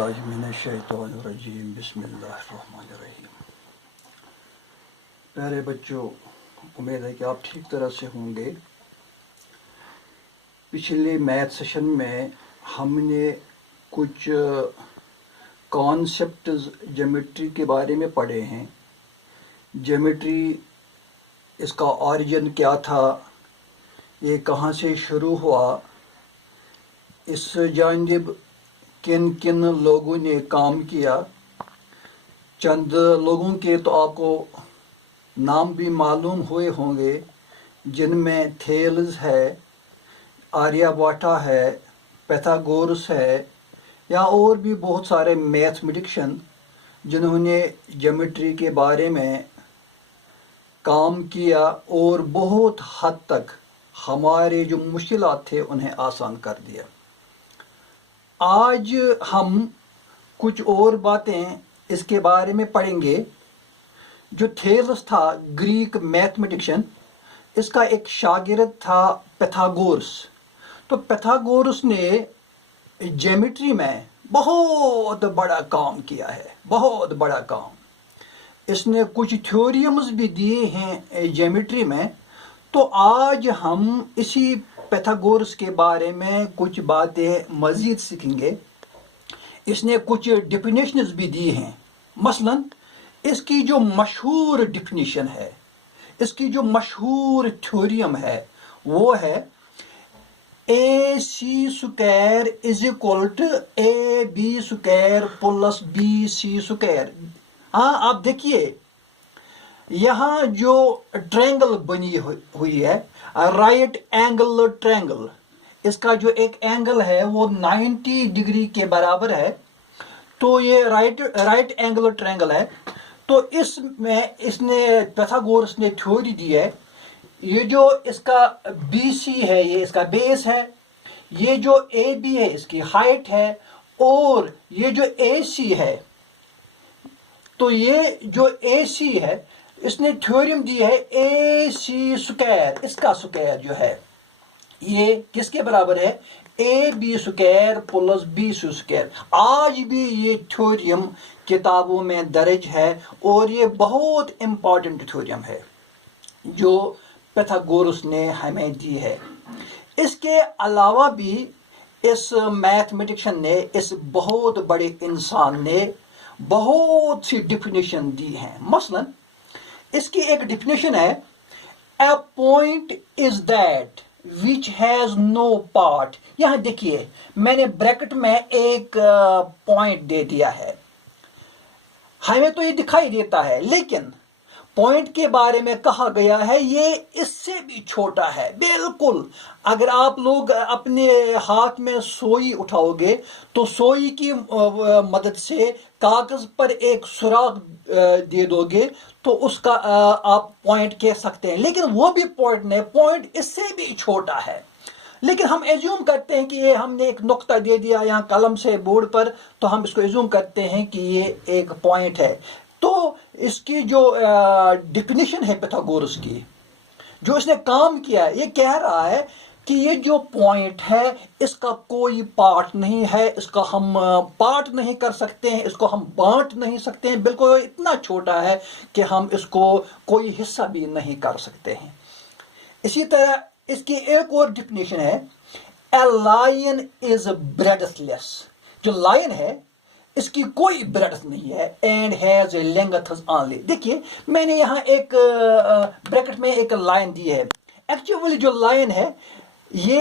बिल्लाहि मिनश्शैतानिर्रजीम बिस्मिल्लाहिर्रहमानिर्रहीम। प्यारे बच्चों, उम्मीद है कि आप ठीक तरह से होंगे। पिछले मैथ सेशन में हमने कुछ कॉन्सेप्ट्स ज्योमेट्री के बारे में पढ़े हैं। ज्योमेट्री, इसका ऑरिजिन क्या था, ये कहाँ से शुरू हुआ, इस जानिब किन किन लोगों ने काम किया। चंद लोगों के तो आपको नाम भी मालूम हुए होंगे, जिनमें थेल्स है, आर्यभट्ट है, पाइथागोरस है, या और भी बहुत सारे मैथमेटिशियन जिन्होंने ज्योमेट्री के बारे में काम किया और बहुत हद तक हमारे जो मुश्किलात थे उन्हें आसान कर दिया। आज हम कुछ और बातें इसके बारे में पढ़ेंगे। जो थेल्स था, ग्रीक मैथमेटिशियन, इसका एक शागिर्द था पाइथागोरस। तो पाइथागोरस ने ज्योमेट्री में बहुत बड़ा काम किया है, बहुत बड़ा काम। इसने कुछ थ्योरम्स भी दिए हैं ज्योमेट्री में। तो आज हम इसी पाइथागोरस के बारे में कुछ बातें मज़ीद सीखेंगे। इसने कुछ डेफिनेशंस भी दी हैं। मसलन इसकी जो मशहूर डेफिनेशन है, इसकी जो मशहूर थ्योरम है, वो है AC² = AB² + BC²। हाँ, आप देखिए यहाँ जो ट्रायंगल बनी हुई है, राइट एंगल ट्रायंगल, इसका जो एक एंगल है वो 90 डिग्री के बराबर है। तो ये राइट एंगल ट्रायंगल है। तो इसमें इसने पाइथागोरस ने थ्योरी दी है। ये जो इसका BC है, ये इसका बेस है, ये जो AB है इसकी हाइट है, और ये जो AC है, तो ये जो AC है इसने थ्योरम दी है AC², इसका स्क्वायर जो है ये किसके बराबर है, AB² + BC²। आज भी ये थ्योरम किताबों में दर्ज है और ये बहुत इम्पॉर्टेंट थ्योरम है जो पाइथागोरस ने हमें दी है। इसके अलावा भी इस मैथमेटिशियन ने, इस बहुत बड़े इंसान ने बहुत सी डेफिनेशन दी हैं। मसलन इसकी एक डेफिनेशन है, a point is that which has no part. यहां देखिए मैंने ब्रैकेट में एक पॉइंट दे दिया है। हमें तो ये दिखाई देता है, लेकिन पॉइंट के बारे में कहा गया है ये इससे भी छोटा है बिल्कुल। अगर आप लोग अपने हाथ में सोई उठाओगे तो सोई की मदद से कागज पर एक सुराख दे दोगे तो उसका आप पॉइंट कह सकते हैं, लेकिन वो भी पॉइंट नहीं, पॉइंट इससे भी छोटा है। लेकिन हम एज्यूम करते हैं कि ये हमने एक नुक्ता दे दिया यहाँ कलम से बोर्ड पर, तो हम इसको एज्यूम करते हैं कि ये एक पॉइंट है। तो इसकी जो डेफिनेशन है पाइथागोरस की, जो इसने काम किया है, ये कह रहा है कि ये जो पॉइंट है इसका कोई पार्ट नहीं है, इसका हम पार्ट नहीं कर सकते हैं, इसको हम बांट नहीं सकते हैं, बिल्कुल इतना छोटा है कि हम इसको कोई हिस्सा भी नहीं कर सकते हैं। इसी तरह इसकी एक और डेफिनेशन है, ए लायन इज ब्रेडथलेस। जो लायन है इसकी कोई ब्रेडथ नहीं है, and has a length only. देखिए मैंने यहाँ एक ब्रैकेट में एक लाइन दी है। एक्चुअली जो लाइन है ये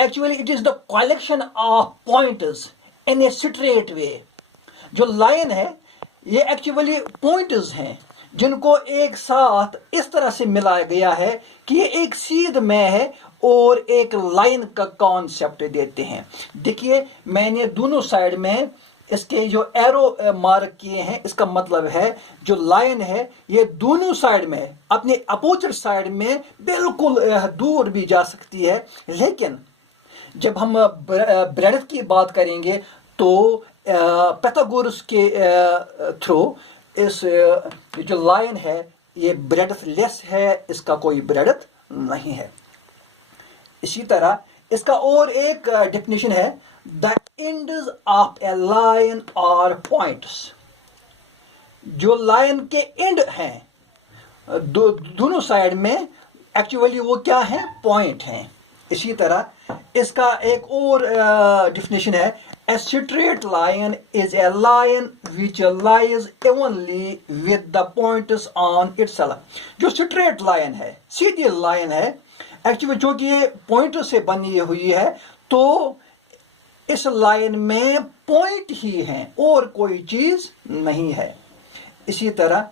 actually it is the collection of points in a straight way. जो लाइन है ये एक्चुअली पॉइंट्स हैं जिनको एक साथ इस तरह से मिलाया गया है कि ये एक सीध में है और एक लाइन का कॉन्सेप्ट देते हैं। देखिए मैंने दोनों साइड में इसके जो एरो मार्क किए हैं, इसका मतलब है जो लाइन है ये दोनों साइड में, अपने अपोजिट साइड में बिल्कुल दूर भी जा सकती है। लेकिन जब हम ब्रेडथ की बात करेंगे तो पाइथागोरस के थ्रू इस जो लाइन है ये ब्रेडथ लेस है, इसका कोई ब्रेडथ नहीं है। इसी तरह इसका और एक डेफिनेशन है, the ends of a line are points. जो लाइन के एंड हैं दोनों साइड में एक्चुअली वो क्या है, पॉइंट हैं. इसी तरह इसका एक और डिफिनेशन है, a straight line is a line which lies evenly with the points on itself. जो स्ट्रेट लाइन है, सीधी लाइन है, एक्चुअली चूंकि ये पॉइंट से बनी हुई है तो इस लाइन में पॉइंट ही है और कोई चीज नहीं है. इसी तरह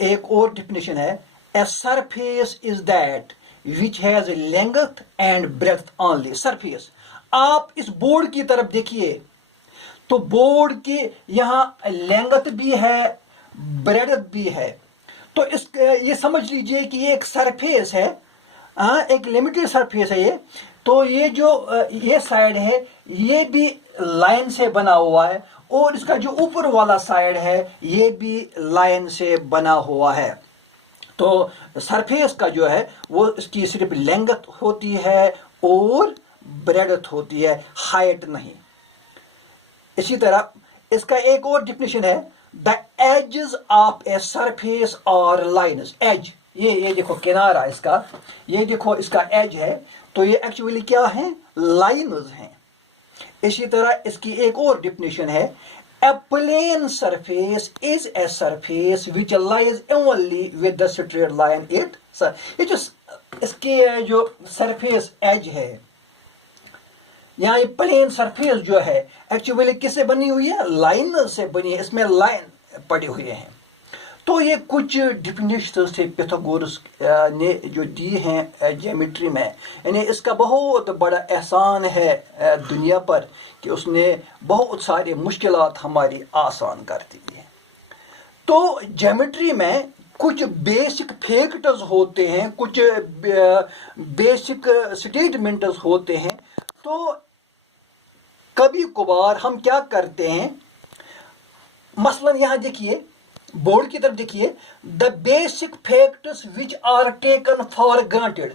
एक और डिफिनेशन है, a surface is that which has length and breadth only. Surface, आप इस बोर्ड की तरफ देखिए तो बोर्ड के यहाँ लेंथ भी है, ब्रेडथ भी है. तो इस ये समझ लीजिए कि ये एक सरफेस है, एक लिमिटेड सरफेस है ये. तो ये जो ये साइड है ये भी लाइन से बना हुआ है और इसका जो ऊपर वाला साइड है ये भी लाइन से बना हुआ है. तो सरफेस का जो है वो इसकी सिर्फ लेंथ होती है और ब्रेडथ होती है, हाइट नहीं. इसी तरह इसका एक और डिफिनेशन है, the edges of a surface are lines. Edge, ये देखो किनारा इसका, ये देखो इसका एज है, तो ये एक्चुअली क्या है, लाइन्स हैं. इसी तरह इसकी एक और डिफिनेशन है, a plane surface is a surface which lies evenly with the straight line it. ये जो इसके जो सरफेस एज है, यहाँ ये प्लेन सरफेस जो है एक्चुअली किससे बनी हुई है, लाइन से बनी है, इसमें लाइन पड़ी हुई है. तो ये कुछ डिफिनेशन थे पाइथागोरस ने जो दी हैं ज्योमेट्री में. यानी इसका बहुत बड़ा एहसान है दुनिया पर कि उसने बहुत सारी मुश्किलात हमारी आसान कर दी है. तो ज्योमेट्री में कुछ बेसिक फैक्टर्स होते हैं, कुछ बेसिक स्टेटमेंट्स होते हैं. तो कभी कभार हम क्या करते हैं, मसलन यहाँ देखिए, बोर्ड की तरफ देखिए, the basic facts which are taken for granted.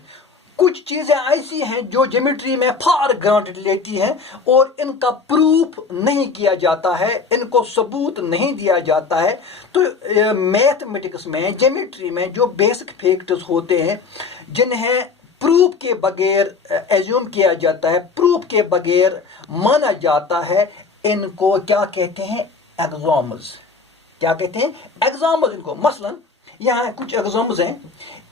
कुछ चीजें ऐसी हैं जो ज्योमेट्री में फॉर ग्रांटेड लेती हैं और इनका प्रूफ नहीं किया जाता है, इनको सबूत नहीं दिया जाता है. तो मैथमेटिक्स में, ज्योमेट्री में जो बेसिक फैक्ट्स होते हैं जिन्हें प्रूफ के बगैर एज्यूम किया जाता है, प्रूफ के बगैर माना जाता है, इनको क्या कहते हैं, एक्सॉम्स. क्या कहते हैं, एग्जाम्पल इनको. मसलन यहाँ कुछ एग्जाम्पल्स हैं,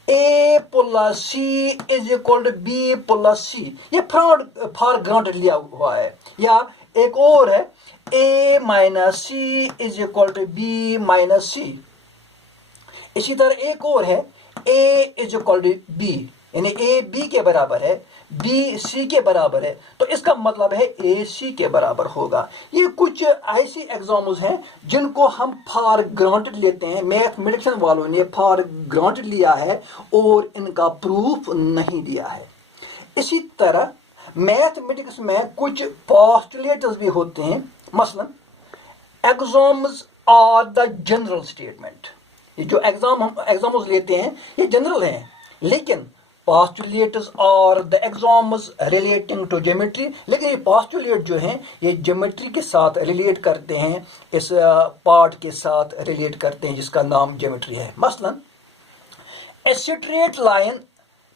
a plus c is equal to b plus c. ये फॉर ग्रांटेड लिया हुआ है. या एक और है, a minus c is equal to b minus c. इसी तरह एक और है, a is equal to b, यानी a b के बराबर है, b c के बराबर है, तो इसका मतलब है a c के बराबर होगा. ये कुछ ऐसी एग्जाम्पल्स हैं जिनको हम फॉर ग्रांटेड लेते हैं, मैथमेटिक्स वालों ने फॉर ग्रांटेड लिया है और इनका प्रूफ नहीं दिया है. इसी तरह मैथमेटिक्स में कुछ पोस्टुलेट्स भी होते हैं. मसलन axioms are the general statement. ये जो एग्जाम्पल्स लेते हैं ये जनरल हैं, लेकिन postulates और the exams relating to geometry, लेकिन ये postulate जो हैं ये ज्योमेट्री के साथ रिलेट करते हैं, इस पार्ट के साथ रिलेट करते हैं जिसका नाम ज्योमेट्री है. मसलन a straight line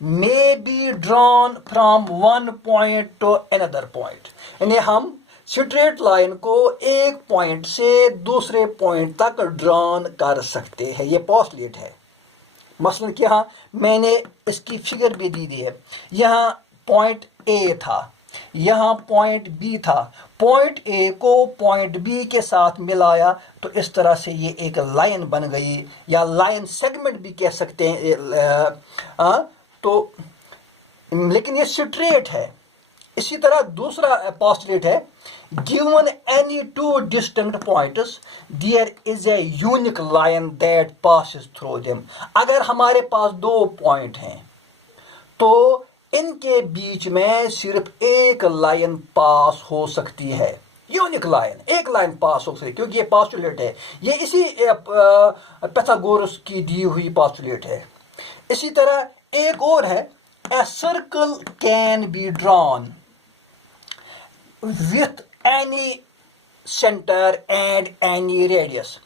may be drawn from one point to another point. यानी हम स्ट्रेट लाइन को एक पॉइंट से दूसरे पॉइंट तक ड्रॉन कर सकते हैं. ये पोस्टुलेट है. मसलन कि यहाँ मैंने इसकी फिगर भी दी है, यहाँ पॉइंट ए था, यहाँ पॉइंट बी था, पॉइंट ए को पॉइंट बी के साथ मिलाया तो इस तरह से ये एक लाइन बन गई, या लाइन सेगमेंट भी कह सकते हैं. तो लेकिन ये स्ट्रेट है. इसी तरह दूसरा पोस्टुलेट है, given any two distinct points there is a unique line that passes through them. अगर हमारे पास दो पॉइंट हैं तो इनके बीच में सिर्फ एक लाइन पास हो सकती है. यूनिक लाइन, एक लाइन पास हो सकती है, क्योंकि ये पोस्टुलेट है. ये इसी पाइथागोरस की दी हुई पोस्टुलेट है. इसी तरह एक और है, a circle can be drawn with any center and any radius.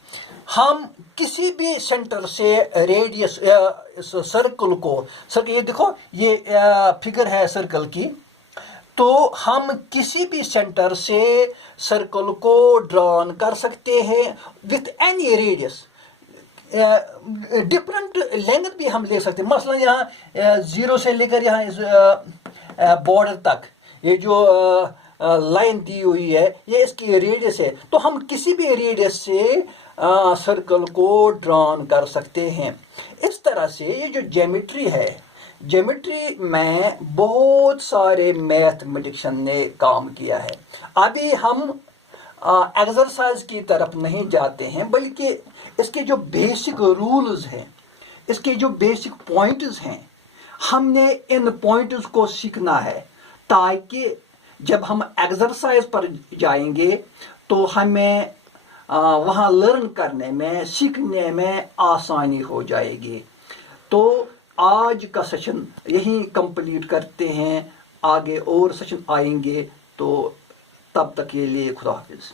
ہم کسی بھی سینٹر سے ریڈیس سرکل کو یہ دیکھو یہ فگر ہے سرکل کی، تو ہم کسی بھی سینٹر سے سرکل کو ڈران کر سکتے ہیں with any radius. Different length بھی ہم لے سکتے ہیں. مثلا یہاں 0 سے لے کر یہاں بارڈر تک یہ جو لائن دی ہوئی ہے یہ اس کی ریڈیس ہے، تو ہم کسی بھی ریڈیس سے سرکل کو ڈران کر سکتے ہیں. اس طرح سے یہ جو جیومیٹری ہے، جیومیٹری میں بہت سارے میتھمیٹیشین نے کام کیا ہے. ابھی ہم ایکسرسائز کی طرف نہیں جاتے ہیں، بلکہ اس کے جو بیسک رولز ہیں، اس کے جو بیسک پوائنٹس ہیں، ہم نے ان پوائنٹس کو سیکھنا ہے تاکہ جب ہم ایکسرسائز پر جائیں گے تو ہمیں وہاں لرن کرنے میں، سیکھنے میں آسانی ہو جائے گی. تو آج کا سیشن یہیں کمپلیٹ کرتے ہیں، آگے اور سیشن آئیں گے، تو تب تک کے لیے خدا حافظ.